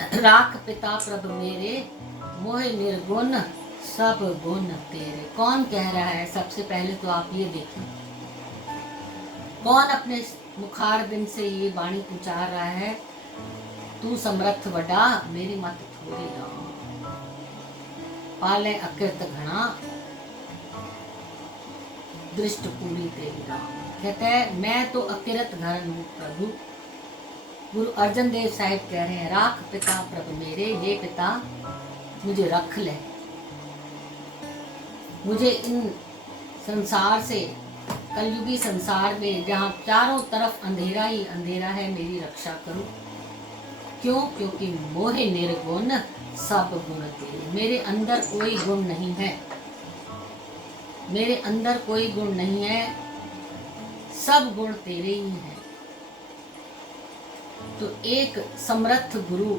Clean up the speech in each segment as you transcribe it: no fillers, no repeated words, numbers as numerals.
राख पिता प्रभ मेरे, मोह निर्गुण सब गुण तेरे। कौन कह रहा है? सबसे पहले तो आप ये देखें, कौन अपने मुखारबिंद से ये वाणी उचार रहा है? तू समर्थ वडा, मेरी मत थोड़ी राम, पाले अकृत घना, दृष्ट पूरी तेरी राम। कहते हैं मैं तो अकिरत घन हूँ प्रभु। गुरु अर्जन देव साहिब कह रहे हैं, राख पिता प्रभु मेरे, ये पिता मुझे रख ले, मुझे इन संसार से, कलयुगी संसार में जहाँ चारों तरफ अंधेरा ही अंधेरा है, मेरी रक्षा करो। क्यों? क्योंकि मोहे निर्गुण सब गुण तेरे। मेरे अंदर कोई गुण नहीं है, मेरे अंदर कोई गुण नहीं है, सब गुण तेरे ही हैं। तो एक समर्थ गुरु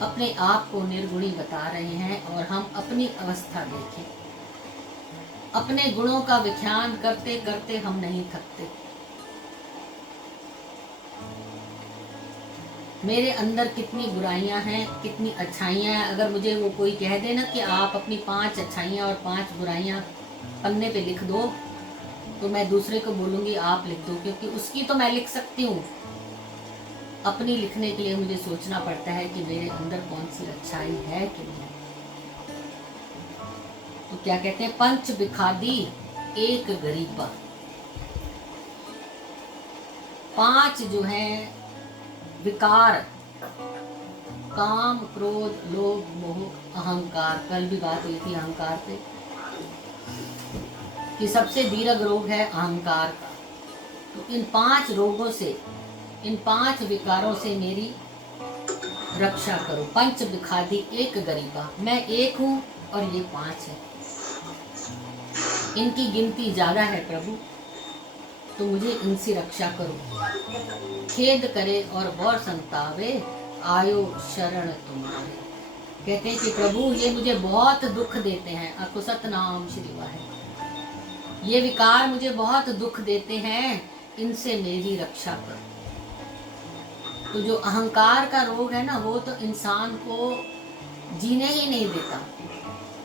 अपने आप को निर्गुणी बता रहे हैं और हम अपनी अवस्था देखें। अपने गुणों का व्याख्यान करते करते हम नहीं थकते। मेरे अंदर कितनी बुराइयां हैं, कितनी अच्छाइयां हैं। अगर मुझे वो कोई कह दे ना कि आप अपनी 5 अच्छाइयां और 5 बुराइयां पन्ने पे लिख दो, तो मैं दूसरे को बोलूंगी आप लिख दो, क्योंकि उसकी तो मैं लिख सकती हूँ। अपनी लिखने के लिए मुझे सोचना पड़ता है कि मेरे अंदर कौन सी अच्छाई है कि नहीं। तो क्या कहते हैं, पंच बिखादी एक गरीबा। 5 जो है विकार, काम, क्रोध, लोभ, मोह, अहंकार। कल भी बात हुई थी अहंकार पे कि सबसे दीर्घ रोग है अहंकार का। तो इन 5 रोगों से, इन 5 विकारों से मेरी रक्षा करो। पंच बिखादी एक गरीबा, मैं एक हूँ और ये 5 है, इनकी गिनती ज्यादा है प्रभु, तो मुझे इनसे रक्षा करो। खेद करे और गौर संतावे, आयो शरण तुम्हारे। कहते हैं कि प्रभु ये मुझे बहुत दुख देते हैं। आपको सतनाम श्री वाहे। ये विकार मुझे बहुत दुख देते हैं, इनसे मेरी रक्षा करो। तो जो अहंकार का रोग है ना, वो तो इंसान को जीने ही नहीं देता,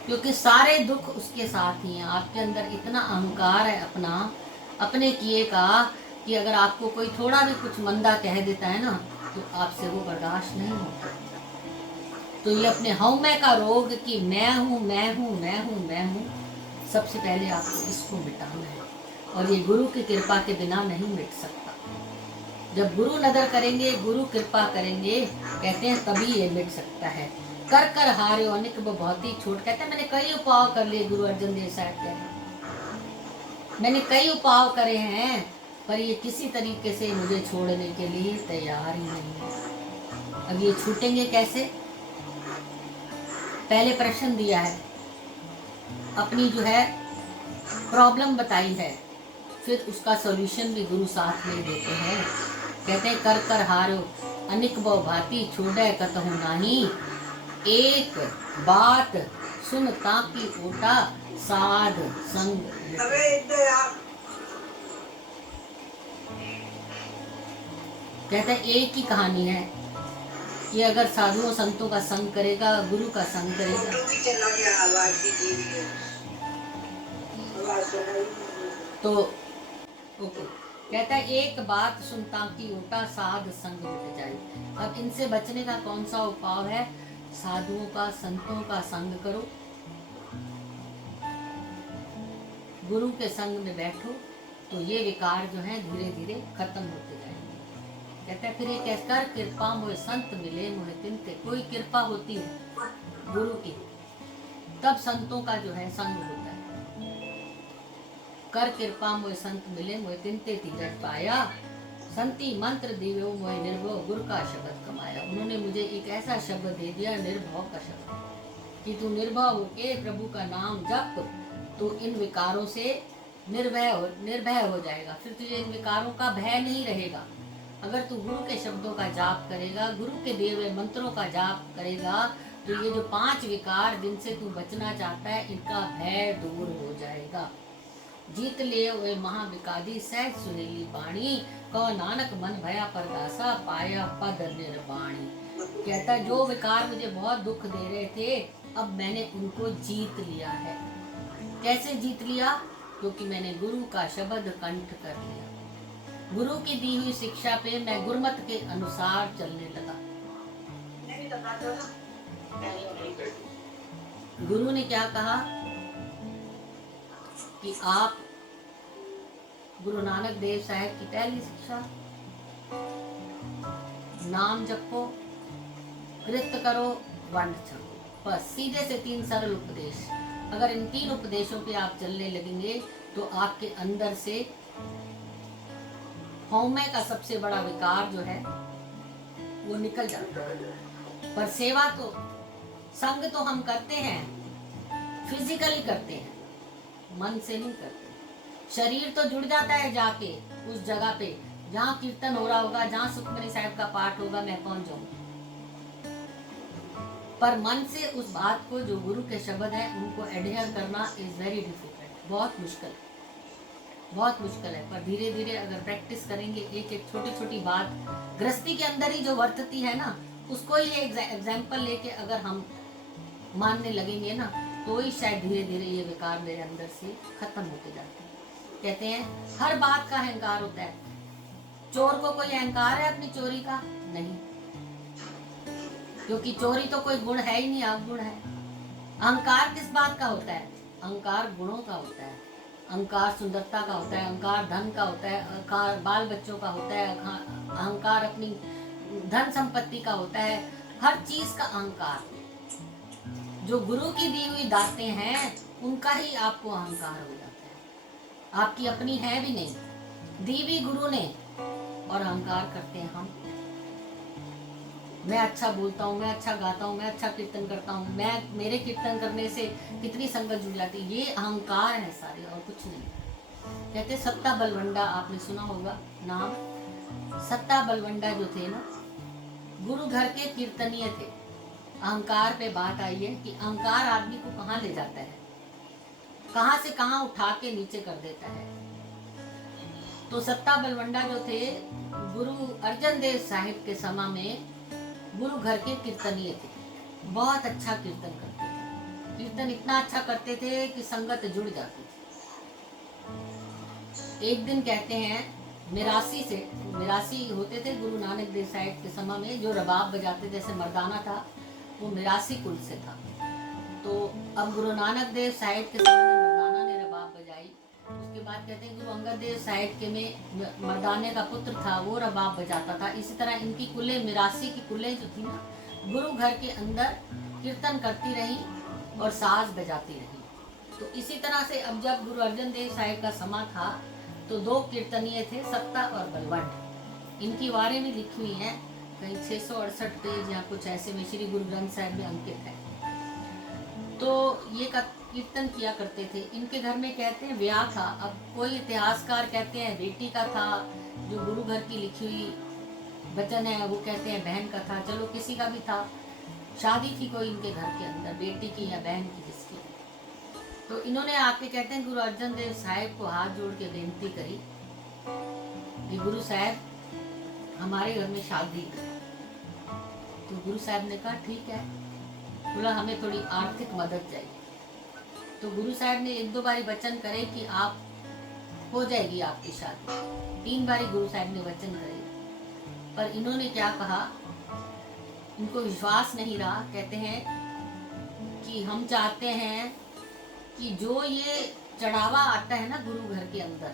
क्योंकि सारे दुख उसके साथ ही हैं। आपके अंदर इतना अहंकार है अपना, अपने किए का, कि अगर आपको कोई थोड़ा भी कुछ मंदा कह देता है ना, तो आपसे वो बर्दाश्त नहीं होता। तो ये अपने हौमे का रोग कि मैं हूँ मैं हूँ मैं हूँ मैं हूँ, सबसे पहले आपको इसको मिटाना है। और ये गुरु की कृपा के बिना नहीं मिट सकता। जब गुरु नजर करेंगे, गुरु कृपा करेंगे, कहते हैं तभी ये मिट सकता है। कर कर हारे अनिक बहुत ही छोट। कहते हैं मैंने कई उपाय कर लिए, गुरु अर्जन देव साहब कहते हैं मैंने कई उपाय करे हैं, पर ये किसी तरीके से मुझे छोड़ने के लिए तैयार ही नहीं है। अब ये छूटेंगे कैसे? पहले प्रश्न दिया है, अपनी जो है प्रॉब्लम बताई है, फिर उसका सॉल्यूशन भी गुरु साथ में देते हैं। कहते हैं कर कर हारो अनिक बहु भांति, छोड़े कतहु नाही, एक बात सुन ताकि ओटा, साध संग। कहते हैं एक ही कहानी है कि अगर साधुओं संतों का संग करेगा, गुरु का संग करेगा, तो ओके। कहता है एक बात सुनता की ओटा, साध संग मिट जाए। अब इनसे बचने का कौन सा उपाय है? साधुओं का, संतों का संग करो, गुरु के संग में बैठो, तो ये विकार जो है धीरे धीरे खत्म होते जाएंगे। कहता है फिर एक कर कृपा मोहे संत मिले, मोहे तिनते। कोई कृपा होती है गुरु की, तब संतों का जो है संग होता है। कर कृपा मोहे संत मिले, मोहे तिनते तीरथ पाया, संति मंत्र दिव्यो मोहे निर्भव, गुरु का शब्द कमाया। उन्होंने मुझे एक ऐसा शब्द दे दिया, निर्भव का शब्द, कि तू निर्भय होके प्रभु का नाम जप, तो इन विकारों से निर्भय हो जाएगा। फिर तुझे इन विकारों का भय नहीं रहेगा। अगर तू गुरु के शब्दों का जाप करेगा, गुरु के दिए हुए मंत्रों का जाप करेगा, तो ये जो 5 विकार जिनसे तू बचना चाहता है, इनका भय दूर हो जाएगा। जीत ले वे महाविकादी, सहज सुनीली बाणी, कौ नानक मन भया परदासा, पाया पद निर्वाणी। कहता है जो विकार मुझे बहुत दुख दे रहे थे, अब मैंने उनको जीत लिया है। कैसे जीत लिया? क्योंकि मैंने गुरु का शब्द कंठ कर लिया। गुरु की दी हुई शिक्षा पे मैं गुरमत के अनुसार चलने लगा। गुरु ने क्या कहा कि आप गुरु नानक देव साहब की पहली शिक्षा, नाम जपो, कृत करो, वंड छको। बस सीधे से 3 सरल उपदेश। अगर इन 3 उपदेशों पे आप चलने लगेंगे तो आपके अंदर से हौमे का सबसे बड़ा विकार जो है वो निकल जाता है। पर सेवा तो, संग तो हम करते हैं, फिजिकली करते हैं, मन से नहीं करते। शरीर तो जुड़ जाता है जाके उस जगह पे जहाँ कीर्तन हो रहा होगा, जहाँ सुखमनी साहिब का पाठ होगा, मैं पहुंच जाऊंगा। पर मन से उस बात को, जो गुरु के शब्द है, उनको एडहेयर करना इज वेरी डिफिकल्ट। बहुत मुश्किल है, बहुत मुश्किल है। पर धीरे धीरे अगर प्रैक्टिस करेंगे, एक एक छोटी छोटी बात गृहस्थी के अंदर ही जो वर्तती है ना, उसको ही एग्जाम्पल लेके अगर हम मानने लगेंगे ना, तो ही शायद धीरे धीरे ये विकार मेरे अंदर से खत्म होते जाते हैं। कहते हैं हर बात का अहंकार होता है। चोर को कोई अहंकार है अपनी चोरी का? नहीं, क्योंकि चोरी तो कोई गुण है ही नहीं, अवगुण है। अहंकार किस बात का होता है? अहंकार गुणों का होता है। अहंकार सुंदरता का होता है, अहंकार धन का होता है, अहंकार बाल बच्चों का होता है, अहंकार अपनी धन संपत्ति का होता है। हर चीज का अहंकार। जो गुरु की दी हुई दातें हैं, उनका ही आपको अहंकार हो जाता है। आपकी अपनी है भी नहीं, दी भी गुरु ने, और अहंकार करते हैं हम। मैं अच्छा बोलता हूँ, मैं अच्छा गाता हूँ, मैं अच्छा कीर्तन करता हूँ, मैं, मेरे कीर्तन करने से कितनी संगत जुड़ जाती है। ये अहंकार है सारे, और कुछ नहीं। कहते सत्ता बलवंडा, आपने सुना होगा नाम। सत्ता बलवंडा जो थे ना, गुरु घर के कीर्तनीय थे। अहंकार पे बात आई है कि अहंकार आदमी को कहाँ ले जाता है, कहाँ से कहाँ उठा के नीचे कर देता है। तो सत्ता बलवंडा जो थे, गुरु अर्जन देव साहिब के समय में गुरु घर के कीर्तनीय थे। बहुत अच्छा कीर्तन करते थे। कीर्तन इतना अच्छा करते थे कि संगत जुड़ जाती थी। एक दिन कहते हैं मिरासी होते थे गुरु नानक देव साहिब के समय में, जो रबाब बजाते, जैसे मर्दाना था, वो मिरासी कुल से था। तो अब गुरु नानक देव साहिब के समय में मर्दाना ने रबाब बजाई। उसके बाद कहते हैं गुरु अंगद देव साहिब के में मर्दाने का पुत्र था, वो रबाब बजाता था। इसी तरह इनकी कुलें, मिरासी की कुलें जो थी ना, गुरु घर के अंदर कीर्तन करती रही और साज बजाती रही। तो इसी तरह से अब जब गुरु अर्जन देव साहिब का समा था, तो 2 कीर्तनीय थे, सत्ता और बलवंड। इनकी वारें भी लिखी हुई हैं, कहीं 668 पेज या कुछ ऐसे में श्री गुरु ग्रंथ साहिब में अंकित है। तो ये कीर्तन किया करते थे। इनके घर में कहते हैं ब्याह था। अब कोई इतिहासकार कहते हैं बेटी का था, जो गुरु घर की लिखी हुई वचन है वो कहते हैं बहन का था। चलो किसी का भी था, शादी थी कोई इनके घर के अंदर, बेटी की या बहन की, जिसकी। तो इन्होंने आके कहते हैं गुरु अर्जन देव साहिब को हाथ जोड़ के बेनती करी कि गुरु साहब हमारे घर में शादी है। तो गुरु साहब ने कहा ठीक है, बोला हमें थोड़ी आर्थिक मदद चाहिए। तो गुरु साहब ने 1-2 बारी वचन करे कि आप हो जाएगी आपकी शादी। 3 बारी गुरु साहब ने वचन करे, पर इन्होंने क्या कहा, इनको विश्वास नहीं रहा। कहते हैं कि हम चाहते हैं कि जो ये चढ़ावा आता है ना गुरु घर के अंदर,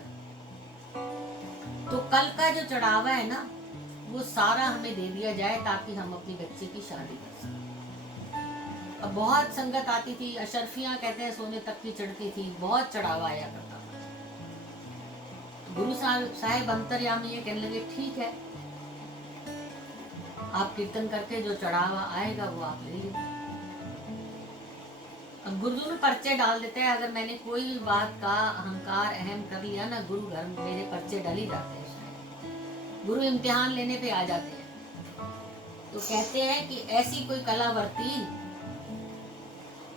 तो कल का जो चढ़ावा है ना, वो सारा हमें दे दिया जाए ताकि हम अपनी बच्ची की शादी कर सकें। अब बहुत संगत आती थी, अशरफियां कहते हैं सोने तक की चढ़ती थी, बहुत चढ़ावा आया करता था। तो गुरु साहिब अंतर्यामी ये कहने लगे ठीक है, आप कीर्तन करके जो चढ़ावा आएगा वो आप ले लीजिए। अब गुरु पर्चे डाल देते हैं, अगर मैंने कोई बात का अहंकार अहम कर लिया ना, गुरु घर मेरे पर्चे डाल ही जाते हैं। गुरु इम्तिहान लेने पे आ जाते हैं। तो कहते हैं कि ऐसी कोई कला बरती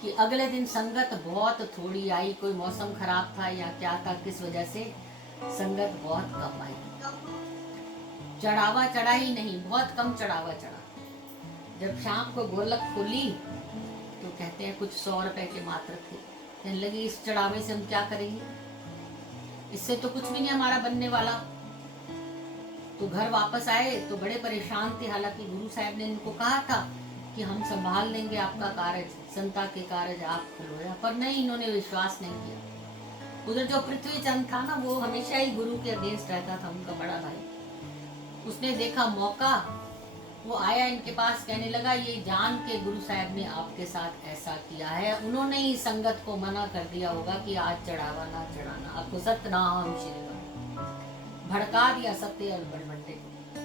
कि अगले दिन संगत बहुत थोड़ी आई। कोई मौसम खराब था या क्या था, किस वजह से संगत बहुत कम आई। चढ़ावा चढ़ा ही नहीं, बहुत कम चढ़ावा चढ़ा। जब शाम को गोलक खोली तो कहते हैं कुछ 100 रुपए के मात्र थे। कहने लगे इस चढ़ावे से हम क्या करेंगे, इससे तो कुछ भी नहीं हमारा बनने वाला। तो घर वापस आए तो बड़े परेशान थे। हालांकि गुरु साहब ने इनको कहा था कि हम संभाल लेंगे आपका कार्य, संता के कार्य आप खुलवाया, पर नहीं, इन्होंने विश्वास नहीं किया। उधर जो पृथ्वी चंद था ना, वो हमेशा ही गुरु के अगेंस्ट रहता था, उनका बड़ा भाई। उसने देखा मौका, वो आया इनके पास, कहने लगा ये जान के गुरु साहब ने आपके साथ ऐसा किया है, उन्होंने ही संगत को मना कर दिया होगा कि आज चढ़ावा ना चढ़ाना, आपको सतनाम श्री भड़का दिया सत्य और बलवंडे को।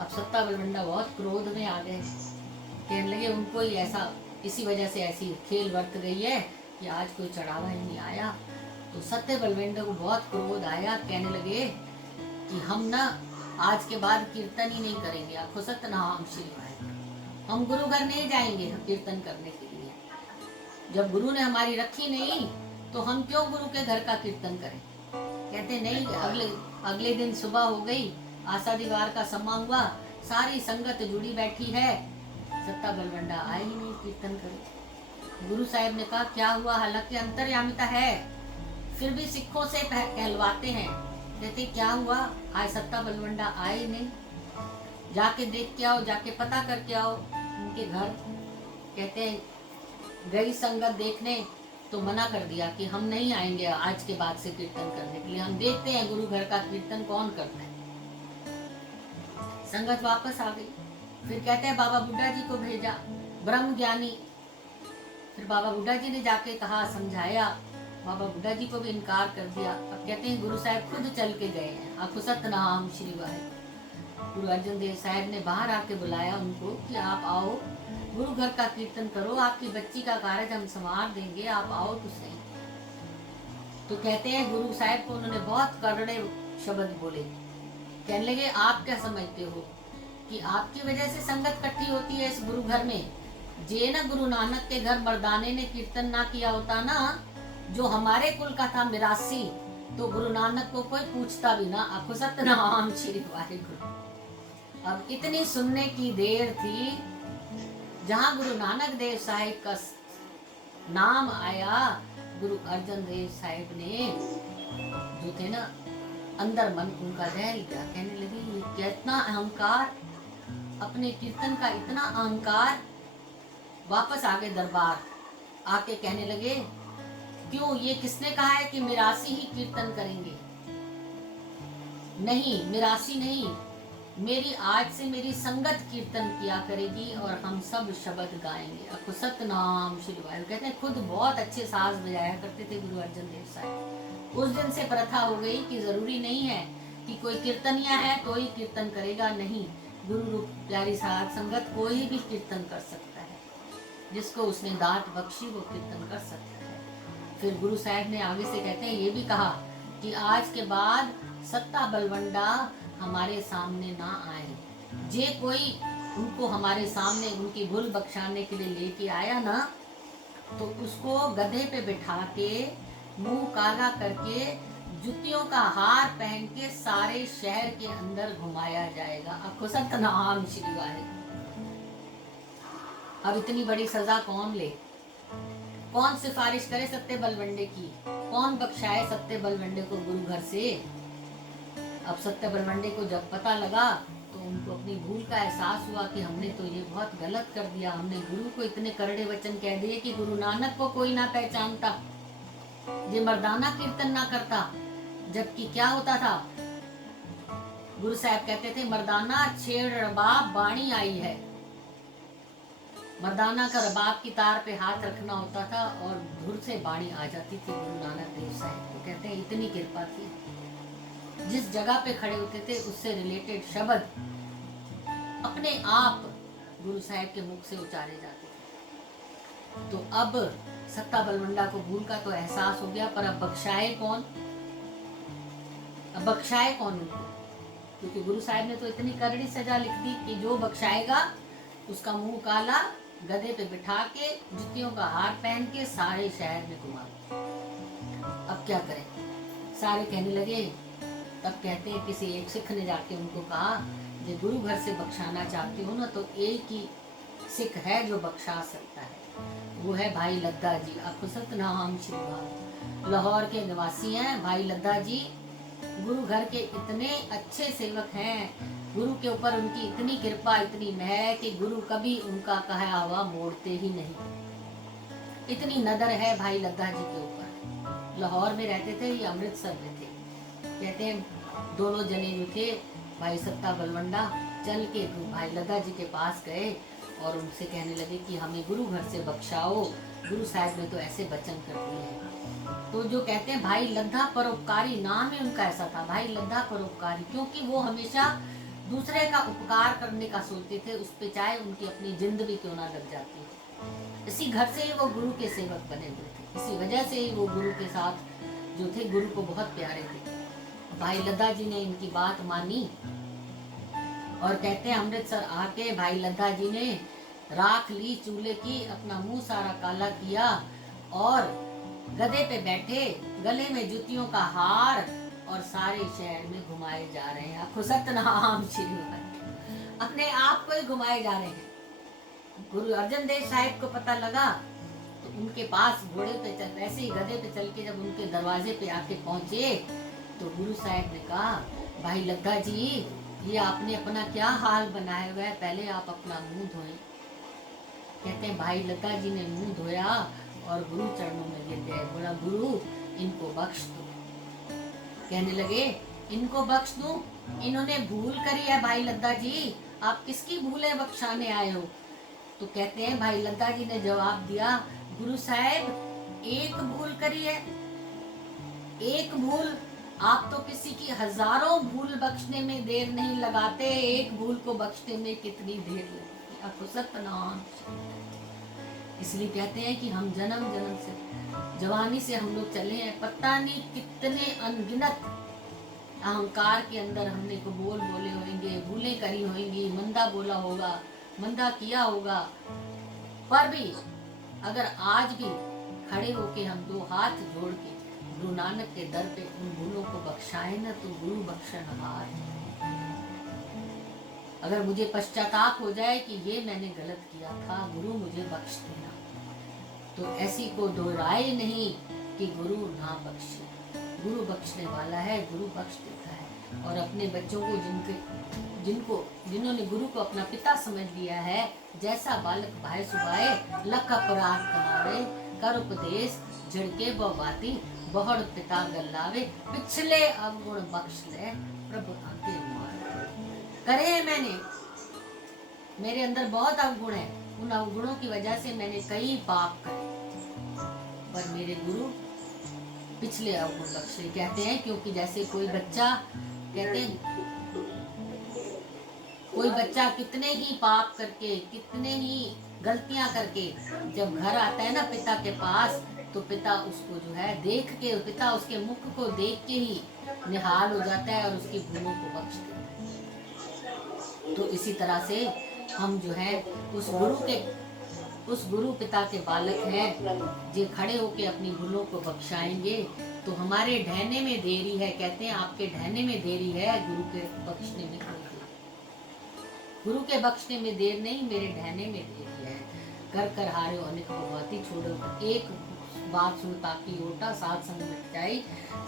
अब सत्ता बलवंडा बहुत क्रोध में आ गए। कहने लगे उनको ही ऐसा, इसी वजह से ऐसी खेल वर्त गई है कि आज कोई चढ़ावा ही नहीं आया। तो सत्य बलवंडे को बहुत क्रोध आया। कहने लगे कि हम ना आज के बाद कीर्तन ही नहीं करेंगे, आपको सतनाम श्री वाहिगुरु, हम गुरु घर नहीं जाएंगे कीर्तन करने के लिए। जब गुरु ने हमारी रखी नहीं तो हम क्यों गुरु के घर का कीर्तन करें। कहते नहीं, अगले दिन सुबह हो गई, आषाढ़ीवार का समा हुआ, सारी संगत जुड़ी बैठी है, सत्ता बलवंडा आए ही नहीं कीर्तन करे। गुरु साहब ने कहा क्या हुआ, हालांकि अंतर्यामिता है फिर भी सिखों से कहलवाते हैं। कहते क्या हुआ, आज सत्ता बलवंडा आए ही नहीं, जाके देख के आओ, जाके पता करके आओ उनके घर। कहते हैं गई संगत देखने तो मना कर दिया कि हम नहीं आएंगे आज के बाद से कीर्तन करने के लिए, हम देखते हैं गुरु घर का कीर्तन कौन करता है। संगत वापस आ गई। फिर कहते हैं बाबा बुड्ढा जी को भेजा, ब्रह्म ज्ञानी। फिर बाबा बुड्ढा जी ने जाके कहा, समझाया, बाबा बुड्ढा जी को भी इनकार कर दिया। अब कहते हैं गुरु साहब खुद चल के गए हैं, आपको सतनाम श्री वाहिगुरु। गुरु अर्जन देव साहब ने बाहर आके बुलाया उनको कि आप आओ, गुरु घर का कीर्तन करो, आपकी बच्ची का कार्य हम संवार देंगे, आप आओ तो सही। तो कहते हैं गुरु साहब को उन्होंने बहुत कड़वे शब्द बोले। कहने लगे आप क्या समझते हो कि आपकी वजह से संगत इकट्ठी होती है इस गुरु घर में। जे ना गुरु नानक के घर मर्दाने ने कीर्तन ना किया होता ना, जो हमारे कुल का था मिरासी, तो गुरु नानक को कोई पूछता भी ना, आपको सतनाम श्री वाहिगुरु। अब इतनी सुनने की देर थी, जहां गुरु नानक देव साहिब का नाम आया, गुरु अर्जन देव साहिब ने जो थे ना, अंदर मन उनका दहल गया। कहने लगे ये कितना अहंकार, अपने कीर्तन का इतना अहंकार। वापस आ गए दरबार, आके कहने लगे क्यों, ये किसने कहा है कि मिरासी ही कीर्तन करेंगे। नहीं, मिरासी नहीं, मेरी आज से मेरी संगत कीर्तन किया करेगी और हम सब शब्द गाएंगे, आपको सतनाम श्री वाहिगुरु। कहते हैं खुद बहुत अच्छे साज बजाया करते थे गुरु अर्जन देव साहब। उस दिन से प्रथा हो गई कि जरूरी नहीं है कि कोई कीर्तनिया है तो ही कीर्तन करेगा, नहीं, गुरु रूप प्यारी साध संगत कोई भी कीर्तन कर सकता है, जिसको उसने दात बख्शी वो कीर्तन कर सकता है। फिर गुरु साहब ने आगे से कहते हैं ये भी कहा कि आज के बाद सत्ता बलवंडा हमारे सामने ना आए। जे कोई उनको हमारे सामने उनकी भूल बख्शाने के लिए लेके आया ना, तो उसको गधे पे बिठा के, मुंह काला करके, जुतियों का हार पहन के सारे शहर के अंदर घुमाया जाएगा, आपको सतनाम श्री वाहिगुरु। अब इतनी बड़ी सजा कौन ले, कौन सिफारिश करे सत्य बलवंडे की, कौन बख्शाए सत्य बलवंडे को गुरु घर से। अब सत्य बलवंडे को जब पता लगा तो उनको अपनी भूल का एहसास हुआ कि हमने तो ये बहुत गलत कर दिया, हमने गुरु को इतने करड़े वचन कह दिए कि गुरु नानक को कोई ना पहचानता, ये मर्दाना कीर्तन ना करता। जबकि क्या होता था, गुरु साहब कहते थे मर्दाना छेड़ रबाब बाणी आई है। मर्दाना का रबाब की तार पे हाथ रखना होता था और धुर से बाणी आ जाती थी गुरु नानक देव साहब को। कहते हैं इतनी कृपा थी, जिस जगह पे खड़े होते थे उससे रिलेटेड शब्द अपने आप गुरु साहब के मुख से उचारे जाते थे। तो अब सत्ता बलवंडा को भूल का तो एहसास हो गया, पर अब बख्शाए कौन, अब बख्शाए कौन उनको, क्योंकि गुरु साहब ने तो इतनी करड़ी सजा लिख दी कि जो बख्शाएगा उसका मुंह काला, गधे पे बिठा के, जुतियों का हार पहन के सारे शहर में घुमा। अब क्या करें, सारे कहने लगे। तब कहते हैं किसी एक सिख ने जाके उनको कहा, जो गुरु घर से बख्शाना चाहते हो ना, तो एक ही सिख है जो बख्शा सकता है, वो है भाई लद्दा जी। आपको सतनाम श्री वाहिगुरू। लाहौर के निवासी हैं भाई लद्दा जी। गुरु घर के इतने अच्छे सेवक हैं, गुरु के ऊपर उनकी इतनी कृपा, इतनी मेहर कि गुरु कभी उनका कहा हुआ मोड़ते ही नहीं। इतनी नदर है भाई लद्दा जी के ऊपर। लाहौर में रहते थे, ये अमृतसर में थे। कहते हैं दोनों जने जो थे, भाई सत्ता बलवंडा, चल के भाई लद्दा जी के पास गए और उनसे कहने लगे कि हमें गुरु घर से बख्शाओ, गुरु साहब ने तो ऐसे वचन कर दिए हैं। तो जो कहते हैं भाई लद्दा परोपकारी, नाम ही उनका ऐसा था, भाई लद्दा परोपकारी, क्योंकि वो हमेशा दूसरे का उपकार करने का सोचते थे, उस पे चाहे उनकी अपनी जिंद भी क्यों ना लग जाती है। इसी घर से ही वो गुरु के सेवक बने हुए थे, इसी वजह से ही वो गुरु के साथ जो थे, गुरु को बहुत प्यारे थे। भाई लद्दा जी ने इनकी बात मानी और कहते हैं अमृतसर आके भाई लद्दा जी ने राख ली चूल्हे की, अपना मुंह सारा काला किया और गधे पे बैठे, गले में जूतियों का हार और सारे शहर में घुमाए जा रहे हैं। आपको सतनाम श्री वाहिगुरू। अपने आप को ही घुमाए जा रहे हैं। गुरु अर्जन देव साहिब को पता लगा तो उनके पास घोड़े पे चल, वैसे ही गधे पे चल के जब उनके दरवाजे पे आके पहुंचे तो गुरु साहब ने कहा, भाई लद्दा जी, ये आपने अपना क्या हाल बनाया हुआ है, पहले आप अपना मुंह धोएं। कहते हैं भाई लद्दा जी ने मुंह धोया और गुरु चरणों में गिर गए। बोला, गुरु इनको बख्श दो। कहने लगे, इनको बख्श दूं? इन्होंने भूल करी है भाई लद्दा जी, आप किसकी भूलें बख्शाने आए हो? तो कहते हैं भाई लद्दा जी ने जवाब दिया, गुरु साहब एक भूल करी है, एक भूल। आप तो किसी की हजारों भूल बख्शने में देर नहीं लगाते, एक भूल को बख्शने में कितनी देर लगती। आपको सतनाम। इसलिए कहते हैं कि हम जन्म जन्म से, जवानी से हम लोग चले हैं, पता नहीं कितने अनगिनत अहंकार के अंदर हमने को बोले होंगे, भूलें करी होंगी, मंदा बोला होगा, मंदा किया होगा, पर भी अगर आज भी खड़े होके हम दो हाथ जोड़ के गुरु नानक के दर पे उन भूलों को बख्शाए ना, तो गुरु बख्शनहार है। अगर मुझे पश्चाताप हो जाए कि ये मैंने गलत किया था, गुरु मुझे बख्श देना, तो ऐसी को दोहराए नहीं कि गुरु ना बख्शे। गुरु बख्शने वाला है, गुरु बख्श देता है। और अपने बच्चों को जिन्होंने गुरु को अपना पिता समझ लिया है, जैसा बालक भाई सुबाए, लख अपराध कमावे, कर उपदेश झड़के बाती, बहुड़ पिता गल्लावे, पिछले अवगुण बख्श ले, प्रभु आगे मार। करे है मैंने, मेरे अंदर बहुत अवगुण है, उन अवगुणों की वजह से मैंने कई पाप करे, पर मेरे गुरु पिछले अवगुण बख्शे। कहते हैं क्योंकि जैसे कोई बच्चा, कहते हैं कोई बच्चा कितने ही पाप करके, कितने ही गलतियां करके जब घर आता है ना पिता के पास, तो पिता उसको जो है देख के, पिता उसके मुख को देख के ही निहाल हो जाता है और उसकी भूलों को बख्श देता है। तो इसी तरह से हम जो है उस गुरु पिता के बालक हैं, जो खड़े होके अपनी भूलों को बख्शाएंगे तो हमारे ढहने में देरी है। कहते हैं आपके ढहने में देरी है, गुरु के बख्शने में कोई देरी। गुरु के बख्शने में देर नहीं, मेरे ढहने में देरी है। कर कर हारे अनेक भगवती, छोड़ो एक बात सुन ताकि ओटा, सात संग मिट जाई,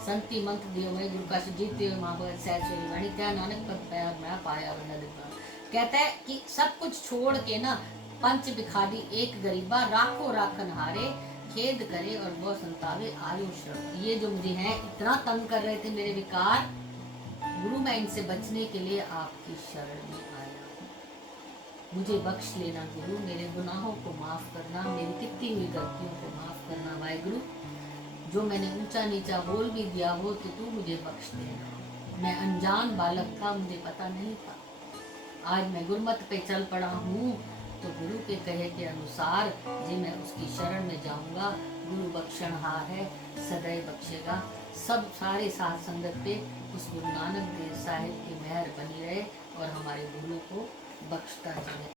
संति मंत्र दियो मैं गुरु का जीते हुए माँ भगत सहज सोई वाणी, क्या नानक पद पैर मैं पाया वरना दिखा। कहता है कि सब कुछ छोड़ के ना, पंच बिखारी एक गरीबा, राखो राखन हारे, खेद करे और वो संतावे आयो शरण। ये जो मुझे है इतना तंग कर रहे थे मेरे विकार, गुरु मैं इनसे बचने के लिए आपकी शरण में आया। मुझे बख्श लेना गुरु, मेरे गुनाहों को माफ करना, मेरी कितनी हुई गलतियों को माफ करना। वाहिगुरु, जो मैंने ऊंचा नीचा बोल भी दिया हो तो तू मुझे बख्श देना। मैं अनजान बालक था, मुझे पता नहीं था। आज मैं गुरमत पे चल पड़ा हूँ, तो गुरु के कहे के अनुसार जी मैं उसकी शरण में जाऊंगा। गुरु बख्शनहार है, सदैव बख्शेगा। सब सारे साथ संगत पे उस गुरु नानक देव साहिब की मेहर बनी रहे और हमारे भूलों को बख्शता चले।